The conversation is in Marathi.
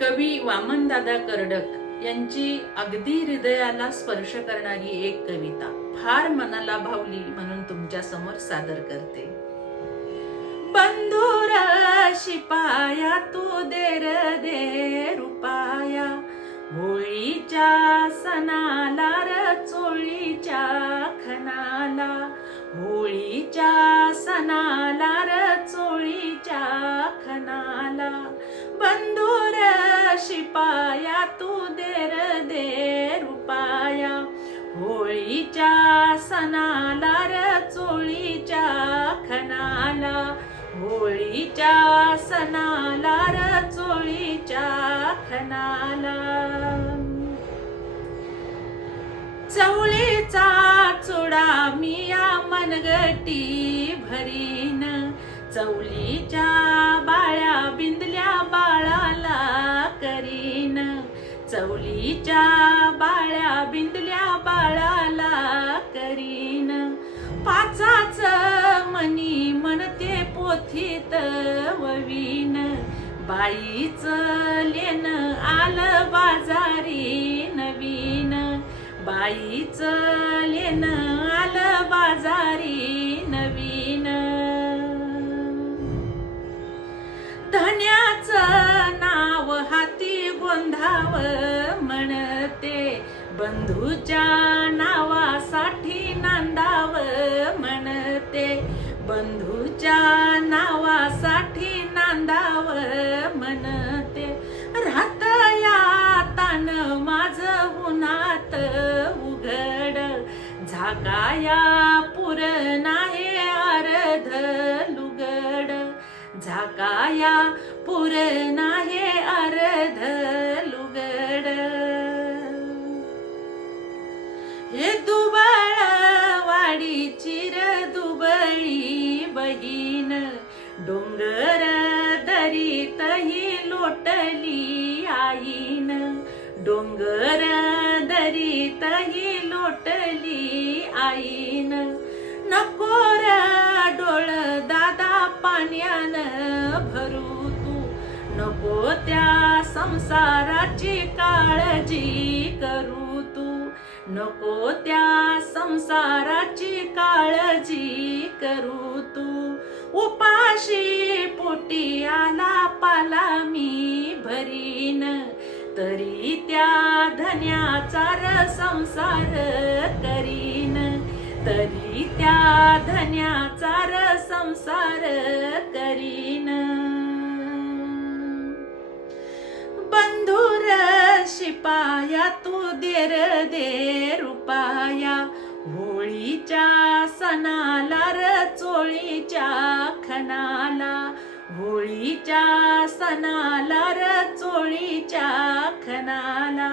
कवी वामनदादा कर्डक यांची अगदी हृदयाला स्पर्श करणारी एक कविता फार मनाला भावली म्हणून तुमच्या समोर सादर करते। बंधुर शिपाया तू देर दे रुपाया, होळीच्या सणाला र चोळीच्या खणाला, होळीच्या सणाला र चोळीच्या खणाला। बंधुर शिपाया तू देर दे रुपाया, होळीच्या सणाला र चोळीच्या खणाला, होळीच्या सणाला र चोळीच्या खणाला। चवळीचा चुडा मिया मनगटी भरीन, चवळीच्या बाळ्या बिंदल्या बाळाला करीन, चवळीच्या बाळ्या बिंदल्या बाळाला करीन। पाचाच मनी म्हणते पोथीत ववीन, बाईच लेन आलं बाजारी नवीन, बाईच लेन आलं बाजारी नवीन। धन्याचं नाव हाती गोंधाव म्हणते, बंधूच्या नावासाठी नांदाव म्हणते, बंधूच्या नावासाठी नांदाव म्हणते। राहत या तान माझ उन्हात उघड, झाकाया पुर नाही अर्ध लुगड, झाकाया पुर नाही अर्ध लुगड। हे दुबळ वाडीची र दुबळी बहीण, डोंगर दरीत ही लोटली आईन, डोंगर दरीत ही लोटली आईन। नको र डोळ दादा पाण्यान भरू तू, नको त्या संसाराची काळजी करू तू, नको त्या संसाराची काळजी करू तू। उपाशी पोटी आला पाला मी भरीन, तरी त्या धन्याचा र संसार करीन, तरी त्या धन्याचा र संसार करीन। बंधुर शिपाया तू देर दे रुपाया, होळीच्या सणाला र चोळीच्या खणाला, होळीच्या सणाला र चोळीच्या खणाला।